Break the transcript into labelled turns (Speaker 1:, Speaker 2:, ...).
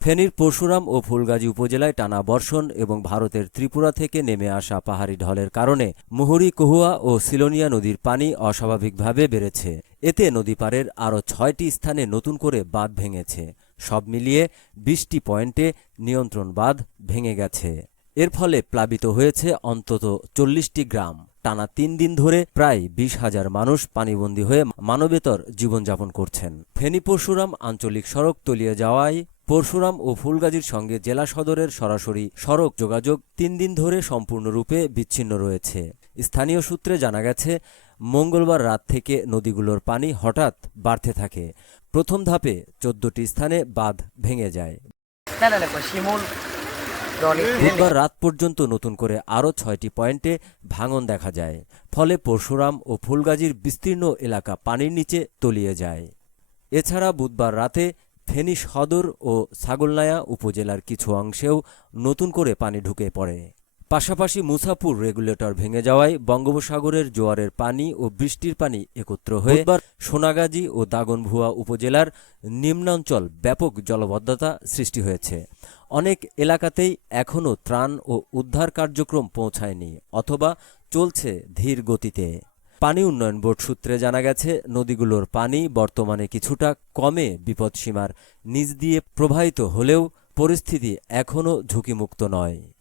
Speaker 1: ফেনীর পরশুরাম ও ফুলগাজী উপজেলায় টানা বর্ষণ এবং ভারতের ত্রিপুরা থেকে নেমে আসা পাহাড়ি ঢলের কারণে মুহুরী, কহুয়া ও সিলোনিয়া নদীর পানি অস্বাভাবিকভাবে বেড়েছে। এতে নদী পারের আরও ছয়টি স্থানে নতুন করে বাঁধ ভেঙেছে। সব মিলিয়ে বিশটি পয়েন্টে নিয়ন্ত্রণ বাঁধ ভেঙে গেছে। এর ফলে প্লাবিত হয়েছে অন্তত চল্লিশটি গ্রাম। টানা তিন দিন ধরে প্রায় বিশ হাজার মানুষ পানিবন্দী হয়ে মানবেতর জীবনযাপন করছেন। ফেনী পরশুরাম আঞ্চলিক সড়ক তলিয়ে যাওয়ায় পরশুরাম ও ফুলগাজীর সঙ্গে জেলা সদরের সরাসরি সড়ক যোগাযোগ তিন দিন ধরে সম্পূর্ণরূপে বিচ্ছিন্ন রয়েছে। স্থানীয় সূত্রে জানা গেছে, মঙ্গলবার রাত থেকে নদীগুলোর পানি হঠাৎ বাড়তে থাকে। প্রথম ধাপে চোদ্দটি স্থানে বাঁধ ভেঙে যায়। বুধবার রাত পর্যন্ত নতুন করে আরও ছয়টি পয়েন্টে ভাঙন দেখা যায়। ফলে পরশুরাম ও ফুলগাজীর বিস্তীর্ণ এলাকা পানির নিচে তলিয়ে যায়। এছাড়া বুধবার রাতে ফেনী সদর ও ছাগলনায়া উপজেলার কিছু অংশেও নতুন করে পানি ঢুকে পড়ে। পাশাপাশি মুসাপুর রেগুলেটর ভেঙে যাওয়ায় বঙ্গোপসাগরের জোয়ারের পানি ও বৃষ্টির পানি একত্র হয়ে বুধবার সোনাগাজী ও দাগনভুয়া উপজেলার নিম্নাঞ্চল ব্যাপক জলবদ্ধতা সৃষ্টি হয়েছে। অনেক এলাকাতেই এখনও ত্রাণ ও উদ্ধার কার্যক্রম পৌঁছায়নি অথবা চলছে ধীর গতিতে। পানি উন্নয়ন বোর্ড সূত্রে জানা গেছে, নদীগুলোর পানি বর্তমানে কিছুটা কমে বিপদসীমার নিচ দিয়ে প্রবাহিত হলেও পরিস্থিতি এখনও ঝুঁকিমুক্ত নয়।